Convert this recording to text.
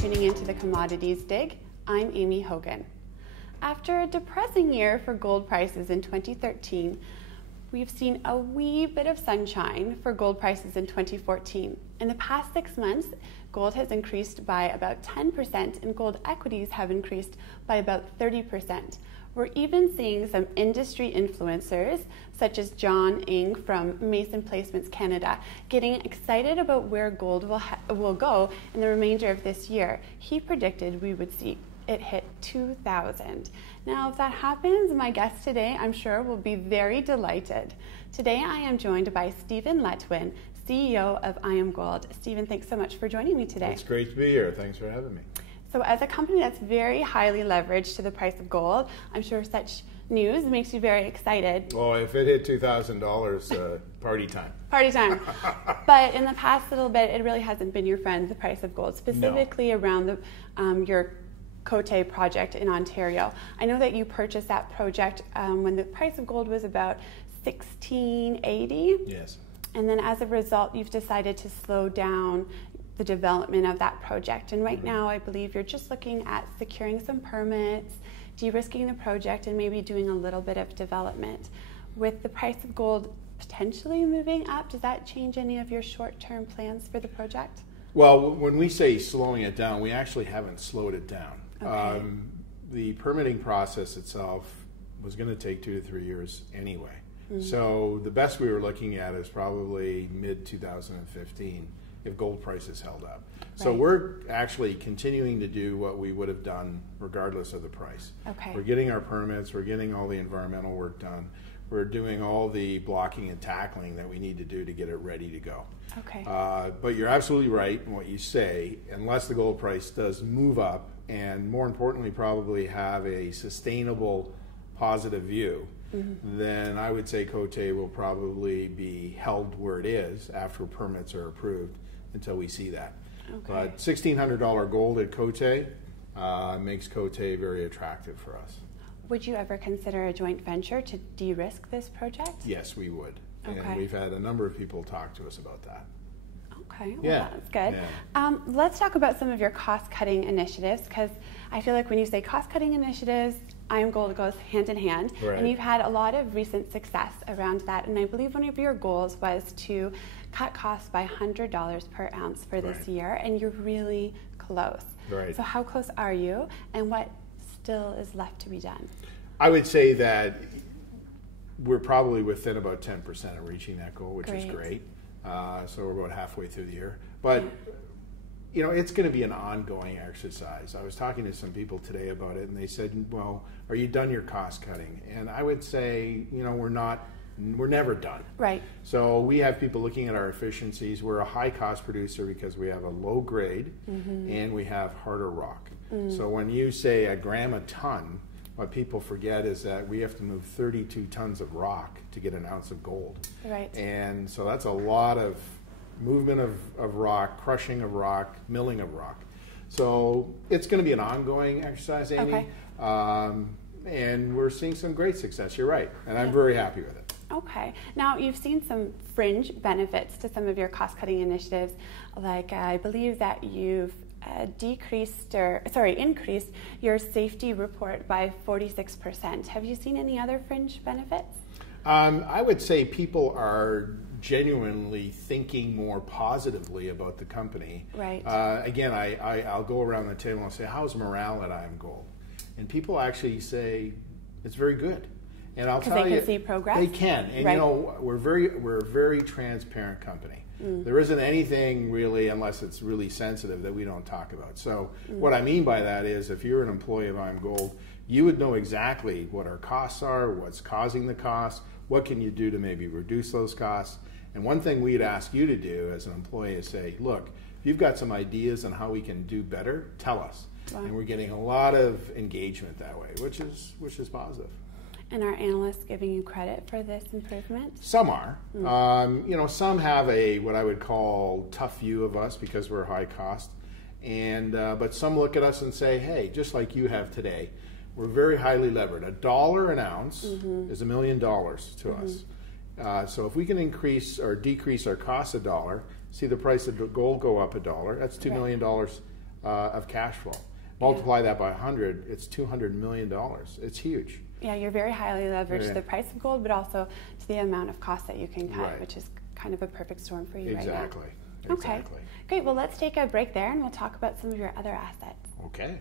tuning into the Commodities Dig. I'm Amy Hogan. After a depressing year for gold prices in 2013, we've seen a wee bit of sunshine for gold prices in 2014. In the past 6 months, gold has increased by about 10% and gold equities have increased by about 30%. We're even seeing some industry influencers, such as John Ng from Mason Placements Canada, getting excited about where gold will go in the remainder of this year. He predicted we would see it hit 2,000. Now, if that happens, my guest today, I'm sure, will be very delighted. Today, I am joined by Stephen Letwin, CEO of Iamgold. Stephen, thanks so much for joining me today. It's great to be here. Thanks for having me. So as a company that's very highly leveraged to the price of gold, I'm sure such news makes you very excited. Well, if it hit $2,000, party time. Party time. But in the past little bit, it really hasn't been your friend, the price of gold, specifically around the, your Cote project in Ontario. I know that you purchased that project when the price of gold was about $1,680. Yes. And then as a result, you've decided to slow down the development of that project. And right now, I believe you're just looking at securing some permits, de-risking the project, and maybe doing a little bit of development. With the price of gold potentially moving up, does that change any of your short-term plans for the project? Well, when we say slowing it down, we actually haven't slowed it down. Okay. The permitting process itself was going to take 2 to 3 years anyway. So the best we were looking at is probably mid-2015 if gold prices held up. Right. So we're actually continuing to do what we would have done regardless of the price. Okay. We're getting our permits, we're getting all the environmental work done, we're doing all the blocking and tackling that we need to do to get it ready to go. Okay. But you're absolutely right in what you say, unless the gold price does move up and more importantly probably have a sustainable positive view, then I would say Cote will probably be held where it is after permits are approved until we see that. Okay. But $1,600 gold at Cote makes Cote very attractive for us. Would you ever consider a joint venture to de-risk this project? Yes, we would. Okay. And we've had a number of people talk to us about that. Okay, well, Yeah. that's good. Yeah. Let's talk about some of your cost-cutting initiatives, because I feel like when you say cost-cutting initiatives, Iamgold goes hand in hand, Right. and you've had a lot of recent success around that. And I believe one of your goals was to cut costs by $100 per ounce for this year, and you're really close. Right. So how close are you, and what still is left to be done? I would say that we're probably within about 10% of reaching that goal, which is great. So we're about halfway through the year. But you know, it's going to be an ongoing exercise. I was talking to some people today about it, and they said, well, are you done your cost cutting? And I would say, you know, we're never done. Right. So we have people looking at our efficiencies. We're a high cost producer because we have a low grade and we have harder rock. So when you say a gram a ton, what people forget is that we have to move 32 tons of rock to get an ounce of gold. Right. And so that's a lot of movement of rock, crushing of rock, milling of rock. So it's going to be an ongoing exercise, Amy. Okay. And we're seeing some great success. You're right. And I'm very happy with it. Okay. Now, you've seen some fringe benefits to some of your cost-cutting initiatives. Like, I believe that you've increased your safety report by 46%. Have you seen any other fringe benefits? I would say people are genuinely thinking more positively about the company. Right. Again, I'll go around the table and say, how's morale at Iamgold? And people actually say, it's very good. And I'll tell you, they can see progress? They can. And right. you know, we're a very transparent company. There isn't anything really, unless it's really sensitive, that we don't talk about. So what I mean by that is, if you're an employee of Iamgold, you would know exactly what our costs are, what's causing the costs, what can you do to maybe reduce those costs. And one thing we'd ask you to do as an employee is say, look, if you've got some ideas on how we can do better, tell us. Wow. And we're getting a lot of engagement that way, which is positive. And are analysts giving you credit for this improvement? Some are. You know, some have what I would call tough view of us because we're high cost, and but some look at us and say, hey, just like you have today, we're very highly levered. $1 an ounce is $1 million to us. So if we can increase or decrease our cost $1, see the price of gold go up $1, that's $2 million of cash flow. Multiply that by 100, it's $200 million. It's huge. Yeah, you're very highly leveraged to the price of gold, but also to the amount of cost that you can cut, which is kind of a perfect storm for you right now. Exactly. Okay, great. Well, let's take a break there and we'll talk about some of your other assets. Okay.